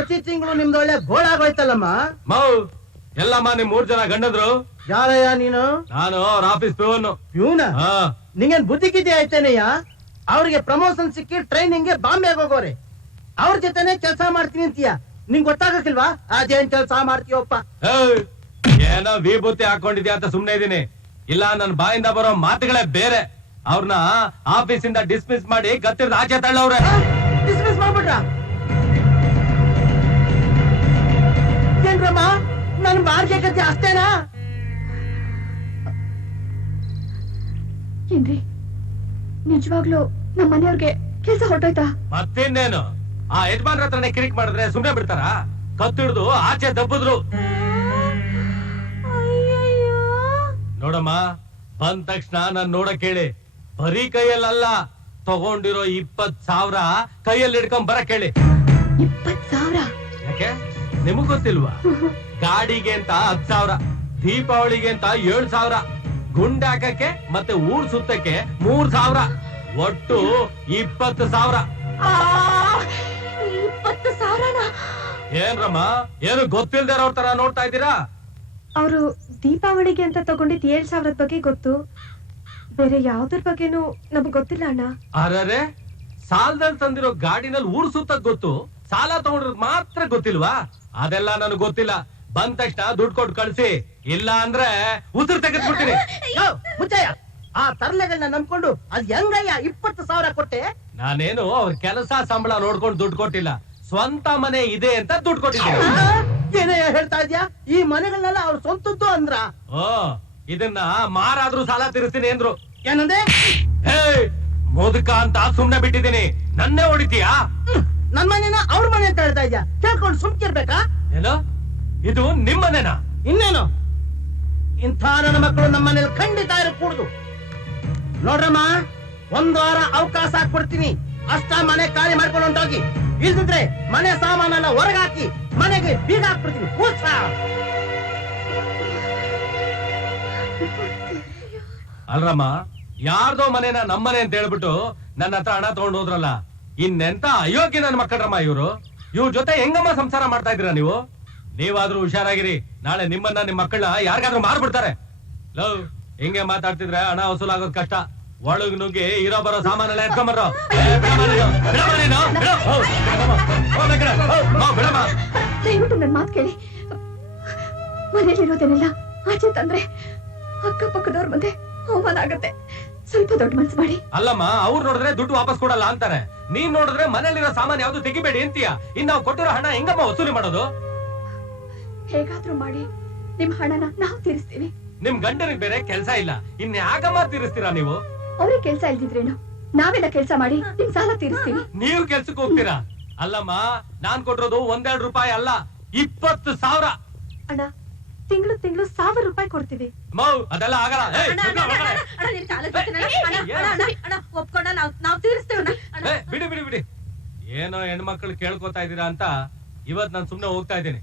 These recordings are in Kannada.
ಪ್ರತಿ ತಿಂಗಳು ನಿಮ್ದು ಒಳ್ಳೆ ಗೋಳಾಗೋಯ್ತಲ್ಲಮ್ಮ. ಮೌ ಎಲ್ಲಮ್ಮ ನಿಮ್ 3 ಜನ ಗಂಡಂದ್ರು. ಯಾರಯ್ಯ ನೀನು? ನಾನು ಅವ್ರ ಆಫೀಸ್ ಪ್ಯೂನು. ಪ್ಯೂನ? ನಿಂಗೇನ್ ಬುದ್ಧಿ ಗಿದ್ದಿ ಆಯ್ತೇನೆಯ್ಯ? ಅವ್ರಿಗೆ ಪ್ರಮೋಷನ್ ಸಿಕ್ಕಿ ಟ್ರೈನಿಂಗ್ಗೆ ಬಾಂಬೆಗೆ ಹೋಗೋರೆ. ಅವ್ರ ಜೊತೆನೆ ಕೆಲಸ ಮಾಡ್ತೀನಿ ಅಂತೀಯ. ನಿಂಗ್ ಗೊತ್ತಾಗಕ್ಕಿಲ್ವಾ ಅದೇನ್ ಕೆಲಸ ಮಾಡ್ತೀವಪ್ಪ? ಏನೋ ವಿಭೂತಿ ಹಾಕೊಂಡಿದ್ಯಾ ಅಂತ ಸುಮ್ನೆ ಇದೀನಿ. ಇಲ್ಲ ನನ್ ಬಾಯಿಂದ ಬರೋ ಮಾತುಗಳೇ ಬೇರೆ. ಅವ್ರನ್ನ ಆಫೀಸಿಂದ ಡಿಸ್ಮಿಸ್ ಮಾಡಿ ಗತ್ತಿರ್ದ ಆಚೆ ತಳ್ಳವ್ರೆ. ಡಿಸ್ಮಿಸ್ ಮಾಡ್ಬಿಟ್ರ? ಏನ್ರಮ್ಮ ನನ್ ಬಾರ್ಗೆ ಗತಿ ಅಷ್ಟೇನಾ? ಏನ್ರಿ ನಿಜವಾಗ್ಲೂ ನಮ್ಮ ಮನೆಯವ್ರಿಗೆ ಕೆಲ್ಸ ಹೊರಟೋಯ್ತಾ? ಮತ್ತಿನ್ನೇನು, ಆ ಯಜಮಾನ್ರ ಹತ್ರನೇ ಕಿರಿಕ್ ಮಾಡಿದ್ರೆ ಸುಮ್ನೆ ಬಿಡ್ತಾರ? ಕತ್ತಿಡ್ದು ಆಚೆ ದಬ್ಬಿದ್ರು. ನೋಡಮ್ಮ, ಬಂದ ತಕ್ಷಣ ನಾನ್ ನೋಡಕ್ ಹೇಳಿ. ಬರೀ ಕೈಯಲ್ಲ, ತಗೊಂಡಿರೋ 20,000 ಕೈಯಲ್ಲಿ ಹಿಡ್ಕೊಂಡ್ ಬರಕ್ ಹೇಳಿ. 20,000? ಯಾಕೆ ನಿಮಗ್ ಗೊತ್ತಿಲ್ವಾ? ಗಾಡಿಗೆ ಅಂತ 10,000, ದೀಪಾವಳಿಗೆ ಅಂತ 7,000, ಗುಂಡಾಕಕ್ಕೆ ಮತ್ತೆ ಊರ್ ಸುತ್ತಕ್ಕೆ 3,000, ಒಟ್ಟು 20,000. 20,000? ಏನ್ರಮ್ಮ, ಏನು ಗೊತ್ತಿಲ್ದೇ ಅವ್ರ ತರ ನೋಡ್ತಾ ಇದ್ದೀರಾ? ಅವರು ದೀಪಾವಳಿಗೆ ಅಂತ ತಗೊಂಡಿದ್ 7,000 ಬಗ್ಗೆ ಗೊತ್ತು, ಬೇರೆ ಯಾವ್ದ್ರ ಬಗ್ಗೆನೂ ನಮಗ್ ಗೊತ್ತಿಲ್ಲ ಅಣ್ಣ. ಅರೆ, ಸಾಲದಲ್ಲಿ ತಂದಿರೋ ಗಾಡಿನಲ್ಲಿ ಊರ್ ಸುತ್ತಕ್ ಗೊತ್ತು, ಸಾಲ ತಗೊಂಡ್ರದ್ ಮಾತ್ರ ಗೊತ್ತಿಲ್ವಾ? ಅದೆಲ್ಲ ನನಗ್ ಗೊತ್ತಿಲ್ಲ. ಬಂದ ತಕ್ಷಣ ದುಡ್ಡು ಕೊಟ್ಟು ಕಳ್ಸಿ, ಇಲ್ಲ ಅಂದ್ರೆ ಉಸಿರು ತೆಗೆದ್ಬಿಡ್ತೀನಿ. ಮುಚ್ಚಯ್ಯ, ಆ ತರ್ಲೆಗಳನ್ನ ನಂಬ್ಕೊಂಡು ಅದ್ ಹೆಂಗಯ್ಯ 20,000 ಕೊಟ್ಟೆ? ನಾನೇನು ಅವ್ರ ಕೆಲಸ ಸಂಬಳ ನೋಡ್ಕೊಂಡು ದುಡ್ಡು ಕೊಟ್ಟಿಲ್ಲ, ಸ್ವಂತ ಮನೆ ಇದೆ ಅಂತ ದುಡ್ಡು ಕೊಟ್ಟಿದ್ದೀನಿ. ಏನಯ್ಯ ಹೇಳ್ತಾ ಇದ್ಯಾ? ಈ ಮನೆಗಳನ್ನೆಲ್ಲ ಅವ್ರ ಸ್ವಂತದ್ದು ಅಂದ್ರ? ಓ, ಇದನ್ನ ಮಾರಾದ್ರೂ ಸಾಲ ತೀರಿಸ್ತೀನಿ ಅಂದ್ರು. ಏನಂದೆ? ಮೋದಕ ಅಂತ ಸುಮ್ನೆ ಬಿಟ್ಟಿದ್ದೀನಿ, ನನ್ನೇ ಹೊಡಿತೀಯಾ? ನನ್ ಮನೇನ ಅವ್ರ ಮನೆ ಅಂತ ಹೇಳ್ತಾ ಇದ್ಯಾ? ಕೇಳ್ಕೊಂಡು ಸುಮ್ಕಿರ್ಬೇಕಾ? ಏನೋ ಇದು ನಿಮ್ಮನೇನಾ? ಇನ್ನೇನು, ಇಂಥ ನನ್ನ ಮಕ್ಕಳು ನಮ್ಮ ಮನೇಲಿ ಖಂಡಿತ ಇರಕೂಡ್ದು. ನೋಡ್ರಮ್ಮ, 1 ವಾರ ಅವಕಾಶ ಕೊಡ್ತೀನಿ. ಅಷ್ಟ ಮನೆ ಖಾಲಿ ಮಾಡ್ಕೊಂಡು ಹೊಂಟೋಗಿ. ಇಲ್ದಿದ್ರೆ ಮನೆ ಸಾಮಾನೆಲ್ಲ ಹೊರಗಾಕಿ ಮನೆಗೆ ಬೀಗ ಹಾಕ್ಬಿಡ್ತೀನಿ. ಕೂಸ ಅಲ್ರಮ್ಮ, ಯಾರ್ದೋ ಮನೇನ ನಮ್ಮನೆ ಅಂತ ಹೇಳ್ಬಿಟ್ಟು ನನ್ನ ಹತ್ರ ಹಣ ತಗೊಂಡು ಹೋದ್ರಲ್ಲ, ಇನ್ನೆಂತ ಅಯೋಗ್ಯ ನನ್ ಮಕ್ಕಳ್ರಮ್ಮ ಇವ್ರು. ಇವ್ರ ಜೊತೆ ಹೆಂಗಮ್ಮ ಸಂಸಾರ ಮಾಡ್ತಾ ಇದ್ದೀರಾ ನೀವು? ನೀವಾದ್ರೂ ಹುಷಾರಾಗಿರಿ, ನಾಳೆ ನಿಮ್ಮನ್ನ ನಿಮ್ ಮಕ್ಕಳನ್ನ ಯಾರಿಗಾದ್ರೂ ಮಾರ್ಬಿಡ್ತಾರೆ. ಲವ್, ಹಿಂಗೆ ಮಾತಾಡ್ತಿದ್ರೆ ಹಣ ವಸೂಲಾಗೋದ್ ಕಷ್ಟ. ಒಳಗ್ ನುಗ್ಗಿ ಇರೋ ಬರೋ ಸಾಮಾನೆಲ್ಲ ಎತ್ಕೊಂಬರ್ರೋ. ದಯವಿಟ್ಟು ನನ್ ಮಾತು ಕೇಳಿ. ಮನೇಲಿರೋದೇನೆಲ್ಲ ಆಚೆ ತಂದ್ರೆ ಅಕ್ಕಪಕ್ಕದವ್ರ ಮುಂದೆ ಅವಮಾನ ಆಗತ್ತೆ. ಸ್ವಲ್ಪ ದೊಡ್ಡ ಮನ್ಸು ಮಾಡಿ. ಅಲ್ಲಮ್ಮ, ಅವ್ರು ನೋಡಿದ್ರೆ ದುಡ್ಡು ವಾಪಸ್ ಕೊಡಲ್ಲ ಅಂತಾರೆ, ನೀನ್ ನೋಡಿದ್ರೆ ಮನೇಲಿರೋ ಸಾಮಾನು ಯಾವ್ದು ತೆಗಿಬೇಡಿ ಅಂತೀಯ. ಇನ್ ನಾವು ಕೊಟ್ಟಿರೋ ಹಣ ಹೆಂಗಮ್ಮ ವಸೂಲಿ ಮಾಡೋದು? ಹೇಗಾದ್ರೂ ಮಾಡಿ ನಿಮ್ ಹಣನ ನಾವು ತೀರಿಸ್ತೀವಿ. ನಿಮ್ ಗಂಡನಿಗೆ ಬೇರೆ ಕೆಲ್ಸ ಇಲ್ಲ, ಇನ್ ಯಾಕಮ್ಮ ತೀರಿಸ್ತೀರಾ ನೀವು? ಅವ್ರಿಗೆ ಕೆಲ್ಸ ಇಲ್ದಿದ್ರೇನು, ನಾವೆಲ್ಲ ಕೆಲ್ಸ ಮಾಡಿ ನಿಮ್ ಸಾಲ ತೀರಿಸ್ತೀವಿ. ನೀವು ಕೆಲ್ಸಕ್ಕೆ ಹೋಗ್ತೀರಾ? ಅಲ್ಲಮ್ಮ, ನಾನ್ ಕೊಟ್ಟಿರೋದು 1-2 ರೂಪಾಯಿ ಅಲ್ಲ, 20,000. ಅಣ್ಣ, ತಿಂಗಳು 1,000 ರೂಪಾಯಿ ಕೊಡ್ತೀವಿ. ಮೌ, ಅದೆಲ್ಲ ಆಗಲ್ಲ. ಬಿಡಿ ಬಿಡಿ ಬಿಡಿ, ಏನೋ ಹೆಣ್ಮಕ್ಳು ಕೇಳ್ಕೊತಾ ಇದೀರಾ ಅಂತ ಇವತ್ ನಾನ್ ಸುಮ್ನೆ ಹೋಗ್ತಾ ಇದ್ದೀನಿ.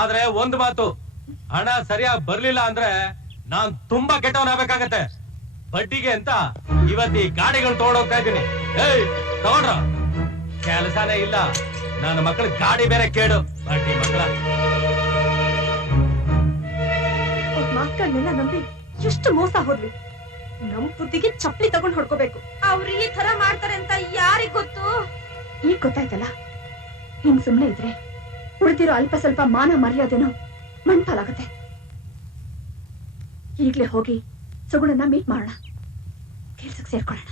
ಆದ್ರೆ ಒಂದ್ ಮಾತು, ಹಣ ಸರಿಯಾಗಿ ಬರ್ಲಿಲ್ಲ ಅಂದ್ರೆ ನಾನ್ ತುಂಬಾ ಕೆಟ್ಟವನಾಗಬೇಕಾಗತ್ತೆ. ಬಡ್ಡಿಗೆ ಅಂತ ಇವತ್ ಈ ಗಾಡಿಗಳು ತಗೊಂಡ್ ಹೋಗ್ತಾ ಇದ್ದೀನಿ. ತಗೊಂಡ್ರ ಕೆಲಸನೇ ಇಲ್ಲ, ನನ್ನ ಮಕ್ಕಳ ಗಾಡಿ ಬೇರೆ ಕೇಳು. ಬಡ್ಡಿ ಮಕ್ಕಳ ಮಾತುಗಳನ್ನೆಲ್ಲ ನಂಬಿ ಎಷ್ಟು ಮೋಸ ಹೋದ್ವಿ. ನಮ್ ಬುದ್ಧಿಗೆ ಚಪ್ಪಲಿ ತಗೊಂಡ್ ಹೊಡ್ಕೋಬೇಕು. ಅವ್ರು ಈ ತರ ಮಾಡ್ತಾರೆ ಅಂತ ಯಾರಿಗ್ ಗೊತ್ತು? ಈಗ ಗೊತ್ತಾಯ್ತಲ್ಲ, ಇನ್ ಸುಮ್ನೆ ಇದ್ರೆ ಉಳಿದಿರೋ ಅಲ್ಪ ಸ್ವಲ್ಪ ಮಾನ ಮರ್ಯಾದೆನೋ ಮಣ್ಪಾಲಾಗತ್ತೆ. ಈಗ್ಲೇ ಹೋಗಿ ಸುಗುಣನ ಮೀಟ್ ಮಾಡೋಣ, ಕೆಲ್ಸಕ್ಕೆ ಸೇರ್ಕೊಳ್ಳೋಣ.